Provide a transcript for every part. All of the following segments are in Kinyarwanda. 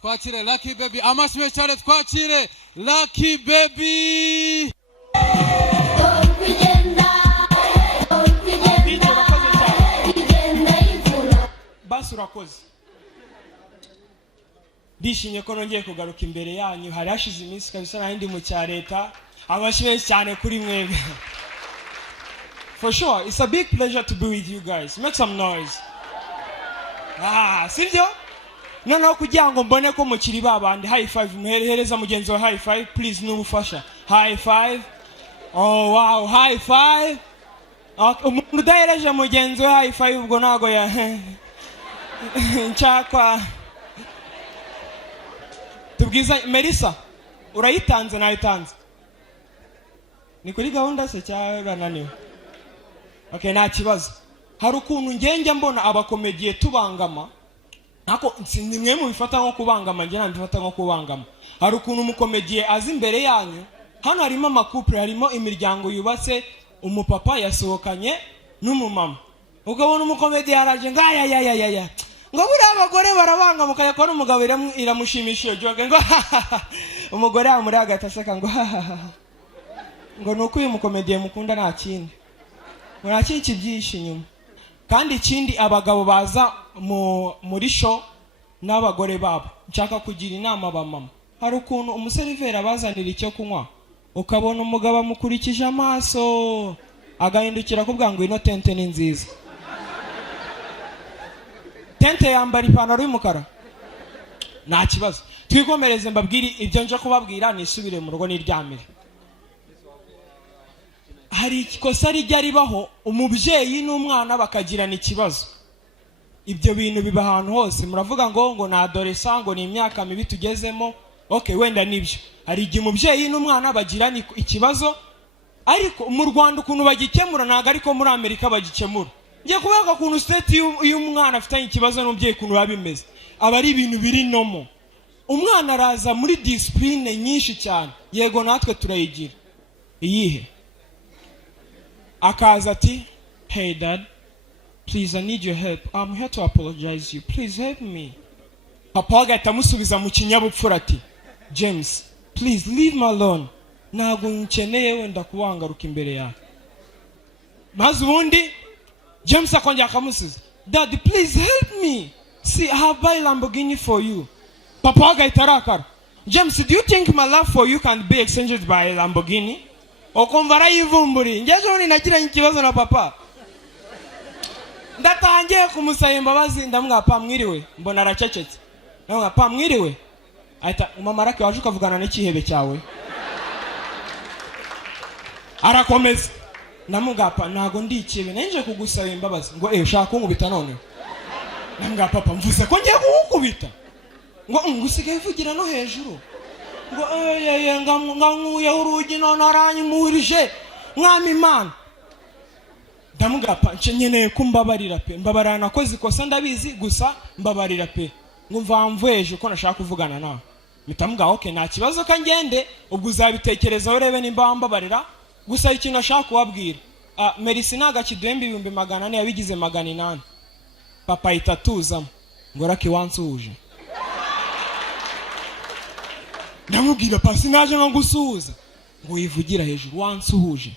Kwachire Lucky Baby, amashwe cyane twakire Lucky Baby. Basi urakoze. Bishimye ko nongeye kugaruka imbere yanyu, hari hashize iminsi kabisa nandi mu cya leta, amashwe cyane kuri mwebwe. For sure, it's a big pleasure to be with you guys. Make some noise. Sinzi noneho kugira ngo mbone ko mukiri babandi high five muhereza mugenzi wa high five please n'ubufasha high five. Oh wow, high five. Umuntu udahereje mugenzi wa high five ubwo nago ya nchakwa tubwiza Melissa urayitanze nayitanze ni kuri gahunda se cyarananiwe. Okay, nta kibazo. Hari ukuntu ngenge mbona abakomediye tubangama nako nimwe mu bifata nko kubangama nge nandifata nko kubangama. Hari ukuntu umukomediye azi imbere yanyu, hano harimo amakupure, harimo imiryango yubatse, umupapa yasohokanye n'umumama, ukabona umukomediye araje ngaya ngo buri abagore barabanga mukaya ko n'umugabo iramushimishije joge ngo umugore amuri agataseka ngo ngo nuko uyu mukomediye mukunda nta kindi nta kindi byinshi nyuma. Kandi ikindi abagabo baza muri show n'abagore babo nshaka kugira inama abamama. Hari ukuntu umuseriveri abazanira icyo kunywa ukabona umugabo amukurikije amaso agahindukira kubwa ngo ino tente ni nziza. Tente yambara ipantaro y'umukara nta kibazo. Twikomereze mbabwire ibyo nje kubabwira nisubire mu rugo niryamire. Hari ikosa rijya ribaho umubyeyi n'umwana bakagirana ikibazo. Ibyo bintu biba ahantu hose, muravuga ngo na adolescent ngo ni imyaka mibi tugezemo. Okay, wenda nibyo. Hari igihe umubyeyi n'umwana bagirana ikibazo, ariko mu Rwanda ukuntu bagikemura ntago ariko muri Amerika bagikemura. Ngiye kuvuga ukuntu state y'umwana afitanye ikibazo n'umubyeyi ukuntu babimeze, aba ari ibintu biri nomo. Umwana araza muri discipline nyinshi cyane, yego natwe turayigira. Iyihe akaza ati, hey dad, please I need your help, I'm here to apologize you, please help me. Papa agahita amusubiza mu kinyabupfura ati, James, please leave me alone, ntabwo nkeneye wenda kubangaruka imbere yawe. Maze ubundi James akongera akamusubiza, dad please help me, see I have buy Lamborghini for you. Papa agahita arakara, James, do you think my love for you can be exchanged by a Lamborghini? Okumva arayivumburi, ngejo ni nagiranye ikibazo na papa. Ndatangiye kumusaba imbabazi ndamwapa mwiriwe, mbona aracecetse. Ndamwapa mwiriwe. Ahita umama arake waje ukavugana n'ikihebe cyawe. Arakomeza. Ndamugapa ntago ndi ikibe, nenje kugusaba imbabazi. Ngo ushaka kunkubita none. Ndamwapa papa mvuze ko ngiye kukubita. Ngo ngusigaye vugira no hejuru. Ngo nganguye urugi none aranyimurije mwami Imana. Ndamugapa nkeneye kumbabarira pe, mbabarana nakoze ikosa ndabizi gusa mbabarira pe, ngo mvamveje ko nashaka kuvugana nawe. Mitamuga okay nta kibazo kangende, ubwo uzabitekerezaho urebe nimba mbabarira, gusa ikintu nashaka kubabwira Merisi naga kidembe 400 yabigize 800. Papa itatuzamo ngo raki wansuhuje. Ndamubwira pasi naje ngusuhuza ngo yivugira hejuru wansuhuje.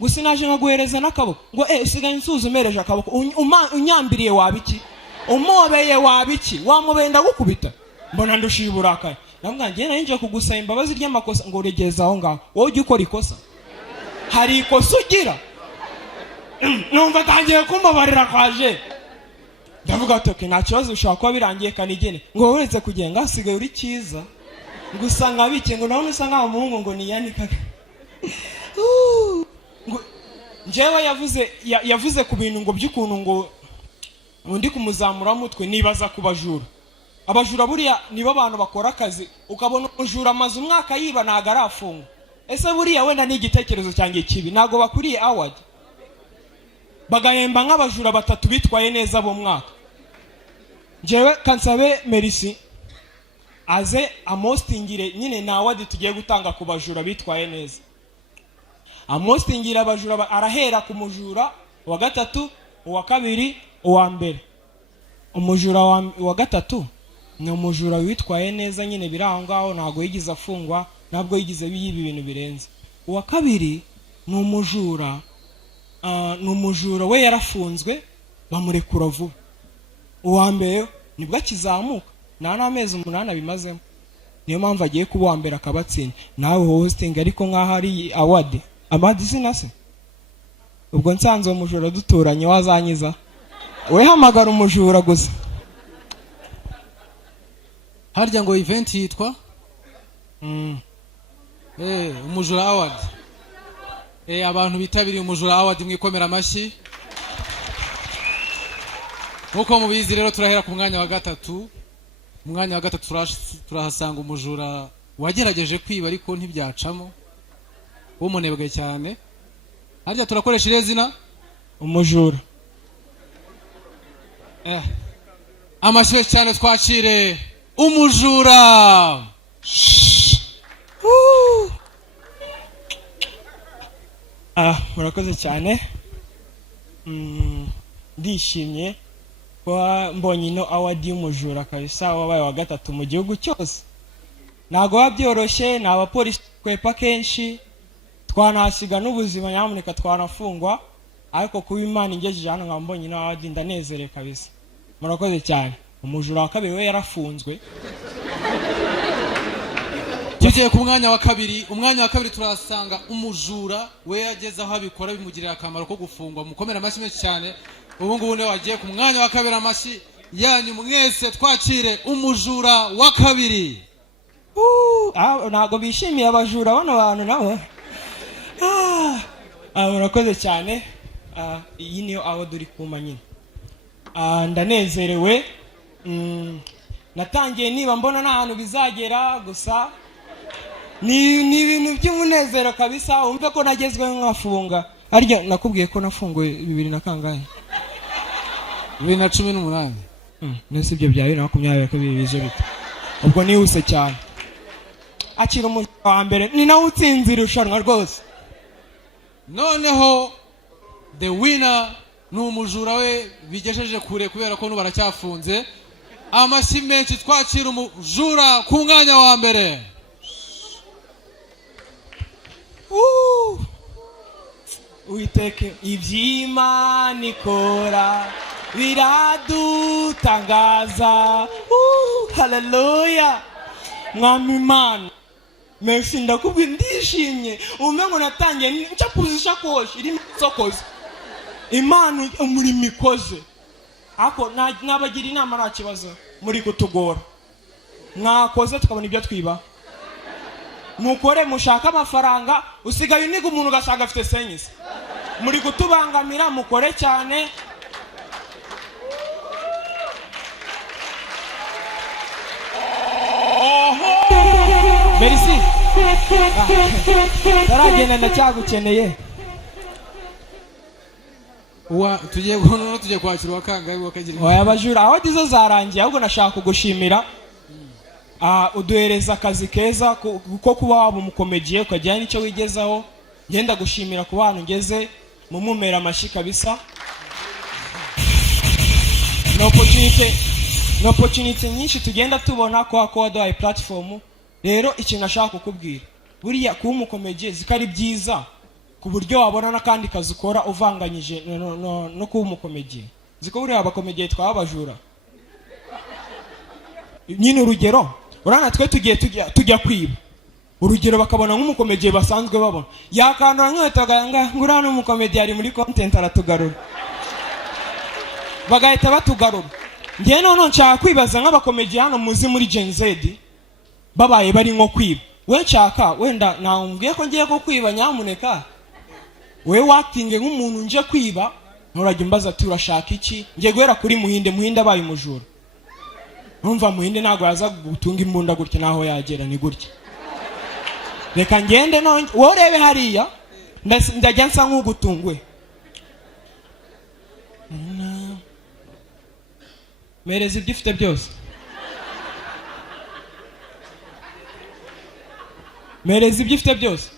Gusa naje ngaguhereza nakaboko ngo usigaye nsuzumereje akaboko unyambiriye wabiki umobeye wabiki wamubenda gukubita mbona ndushiburakaye. Ndamwangiye nanje kugusaba imbabazi ry'amakosa ngo uregeza aho ngaho wowe ujye ukora ikosa. Hari ikosa ugira numva tangiye kumbabarira kwaje. Ndavuga ati okay nta kibazo ushaka kuba birangiye kanigene ngo uretse kugenga asigaye uri cyiza gusa nkabike ngo nawe usa nkaho umuhungu ngo niyanika. Njewe yavuze ku bintu ngo by'ukuntu ngo undi kumuzamura mutwe nibaza kubajura. Abajura buriya nibo abantu bakora akazi ukabona umujura amaze umwaka yiba ntago arafunga. Ese buriya wenda ni igitekerezo cyanjye kibi ntago bakuriye award bagahemba nk'abajura 3 bitwaye neza bo mwaka. Njewe kansabe Merisi aze amostingire nyine na award tugiye gutanga ku bajura bitwaye neza. Amostingira abajura arahera ku mujura wa gatatu, uwa kabiri, uwa mbere. Umujura wa gatatu ni umujura witwaye neza nyine birangaho, ntago yigize afungwa, ntabwo yigize biyibi ibintu birenze. Uwa kabiri ni umujura we yarafunzwe bamurekura vuba. Uwa mbere nibwo akizamuka, nta n'amezi 8 abimazemo, niyo mpamvu agiye kuba uwa mbere akabatsinda. Nawe hosting ariko nk'aho ari award amadizina se, ubwo nsanze uwo mujura duturanye wazanyiza, we hamagara umujura gusa. Harya ngo event yitwa umujura award. Abantu bitabiriye umujura award mwikomera amashyi. Nkuko mubizi rero turahera ku mwanya wa gatatu. Mwanya wa gatatu turahasanga umujura wagerageje kwiba ariko ntibyacamo, umunebwe cyane. Harya turakoresha irezina umujura. Amashyi cyane twakire umujura. Murakoze cyane. Ndishimye kwa mbonye ino award y'umujura kabisa wabaye wa gatatu mu gihugu cyose. Nago wabyoroshye, n'abapolisi kwepa kenshi, twanasiga n'ubuzima nyamuneka twanafungwa, ariko kuba Imana ingejeje hano ngambonye ino award ndanezere kabisa. Murakoze cyane. Umujura wa kabiri we yarafunzwe. Tugiye ku mwanya wa kabiri. Umwanya wa kabiri turasanga umujura we yageze aho abikora bimugirira akamaro ko gufungwa. Mukomera amashyi menshi cyane. Ubu ngubu ne wagiye ku mwanya wa kabiri. Amashyi yanyu mwese twakire umujura wa kabiri. Ntago bishimiye abajura bano bantu nabo. Murakoze cyane. Iyi niyo aho duri kuma nyine. Ndanezerewe. Natangiye niba mbona nta hantu bizagera gusa ni ibintu by'umunezero kabisa. Umve ko nagezweho nkafunga. Arya nakubwiye ko nafunguye 2000 na kangahe? 2018. Nese ibyo bya 2022 bije bite? Ubwo nihuse cyane. Akira umujura wa mbere ni nawe utsinze irushanwa rwose. Noneho the winner ni umujura we bigesheje kure kubera ko baracyafunze. Amashyi menshi twakira umujura ku mwanya wa mbere. Uiteke iby'Imana ikora biradutangaza. Haleluya. Mwami Imana, merci ndakubwira ndishimye. Umengo natangiye nca kuzisha koshi iri sokoze. Imana muri mikoze. Ako nabagira inama nta kibazo muri kutugora. Mwakoze tukabona ibyo twiba. Mukore mushaka amafaranga, usigaye uniga umuntu ugasanga afite senyisi. Muri kutubangamira, mukore cyane. Merci. Taragenda ndacyagukeneye. Tugiye kwakira wakangaye wakagira. Oya bajura aho dizo zarangiye, ahubwo nashaka kugushimira. Uduhereza akazi keza ko kuba waba umukomediye ukagira n'icyo wigezaho. Ngenda gushimira ku bantu ngeze mu mumera amashyi kabisa. No opportunity nyinshi tugenda tubona kwa waduhaye platform. Rero ikintu nashaka kukubwira, buriya kuba umukomediye zikari byiza ku buryo wabona n'akandi kazi ukora uvanganyije no kuba umukomediye. Ziko buriya abakomediye twabajura. Nyine urugero, urana twe tujya kwiba. Urugero bakabona nk'umukomediye basanzwe babona. Yakandura nk'etaganga ngurana umukomediye ari muri content aratugarura. Bagahita batugarura. Ngiye none nshaka kwibaza nk'abakomediye hano muzi muri Gen Z babaye bari nko kwiba. We nshaka wenda naumbwiye ko ngiye ko kwiba nyamuneka. We watinge nk'umuntu nje kwiba, nturajya mbaza ati urashaka iki? Ngiye guhera kuri muhinde abaye umujura. Numva muhinde ntago yaza gutunga imbunda gutya naho yagera ni gutya. Reka ngende none worebe hariya ndajya nsa nk'ugutungwe. Mereza ibyo ufite byose. mereza ibyo ufite byose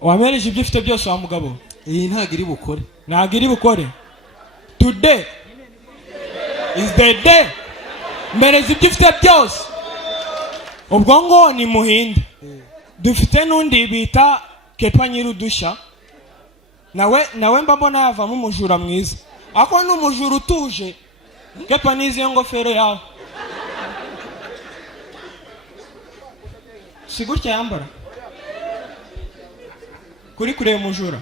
wamereje ibyo ufite byose wa mugabo iyi ntago iri bukore ntago iri bukore today is the day mereza ibyo ufite byose ubwo ngo ni muhinde dufite n'undi bita kepa nyir'udushya nawe mba mbona yavamo umujura mwiza ako ni umujura utuje kepa n'izi yo ngofero yawe si gutya yambara kuri kureba umujura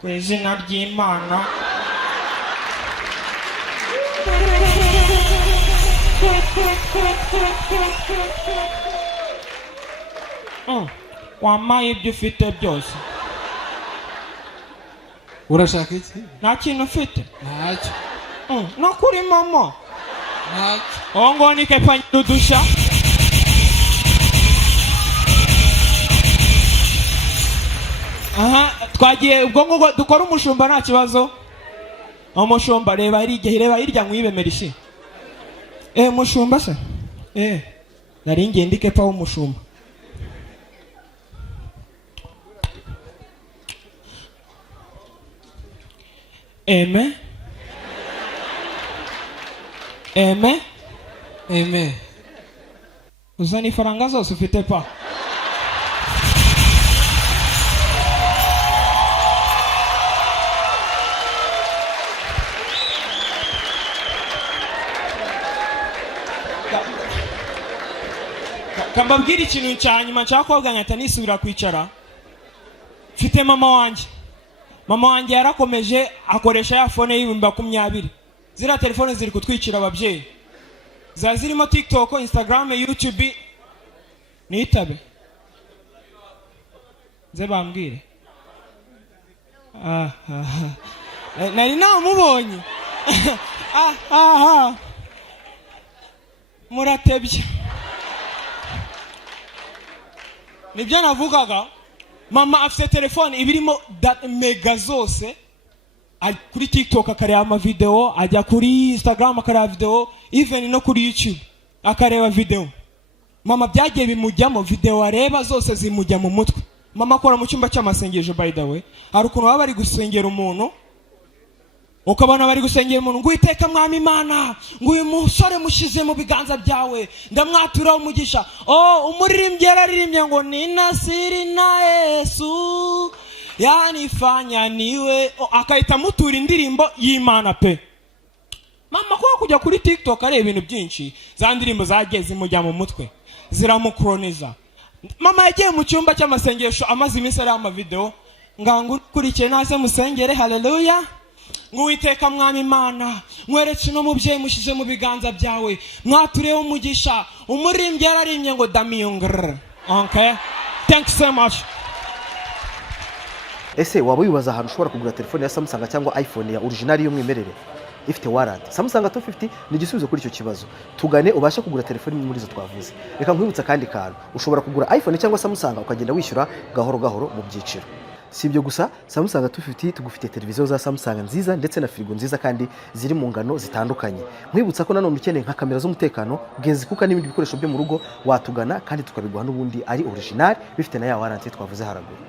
ku izina ry'Imana wamaye ibyo ufite byose urashaka iki nta kintu ufite ntacyo no kuri mama ntacyo uwo ngo ni kepa nyir'udushya aha twagiye ubwo ngo dukora umushumba nta kibazo umushumba reba hirya nkwibe Merci mushumba se nari ngende kepa w'umushumba Amen. Uzana ifaranga zose ufite pa kambabwira ikintu cya nyuma nshaka koganya atanisubira kwicara mfite mama wanjye yarakomeje akoresha ya phone y'ibihumbi 20 zira telefone ziri kutwicira ababyeyi za zirimo TikTok, Instagram, YouTube nitabe nze bambwire nari namubonye muratebye nibyo navugaga mama afite telefone ibirimo mega zose kuri TikTok akareba ama video ajya kuri Instagram akareba video even no kuri YouTube akareba video mama byagiye bimujyamo video areba zose zimujya mu mutwe mama akora mu cyumba cy'amasengesho by the way hari ukuntu baba bari gusengera umuntu ukabona bari gusengera umuntu ngo Uwiteka mwami Imana ngo uyu musore mushize mu biganza byawe ndamwatura umugisha umuririmbyi yararirimbye ngo nina siri na Yesu yanifanya niwe akahita mutura indirimbo y'Imana pe mama ko kujya kuri TikTok areba ibintu byinshi za ndirimbo zagiye zimujya mu mutwe ziramukroniza mama yagiye mu cyumba cy'amasengesho amaze iminsi ari ama video ngangu kurikiye naze musengere haleluya ngo Uwiteka mwami Imana nkweretse no mubyeyi mushize mu biganza byawe mwatureho umugisha umuririmbyi yararimbye ngo damiyongr okay thanks so much. Ese waba wibaza ahantu ushobora kugura telefone ya Samsung cyangwa iPhone ya original y'umwimerere ifite warranty? Samsung Top50 ni igisubizo kuri icyo kibazo. Tugane ubashe kugura telefone muri zo twavuze. Reka nkwibutsa kandi kantu ushobora kugura iPhone cyangwa Samsung ukagenda wishyura gahoro gahoro mu byiciro. Si ibyo gusa, Samsung Top50 tugufite televiziyo za Samsung nziza ndetse na firigo nziza kandi ziri mu ngano zitandukanye. Nkwibutsa ko nanone ukeneye nka kamera z'umutekano, genzi kuka n'ibindi bikoresho byo mu rugo watugana kandi tukabiguha n'ubundi ari original bifite na ya warranty twavuze haraguru.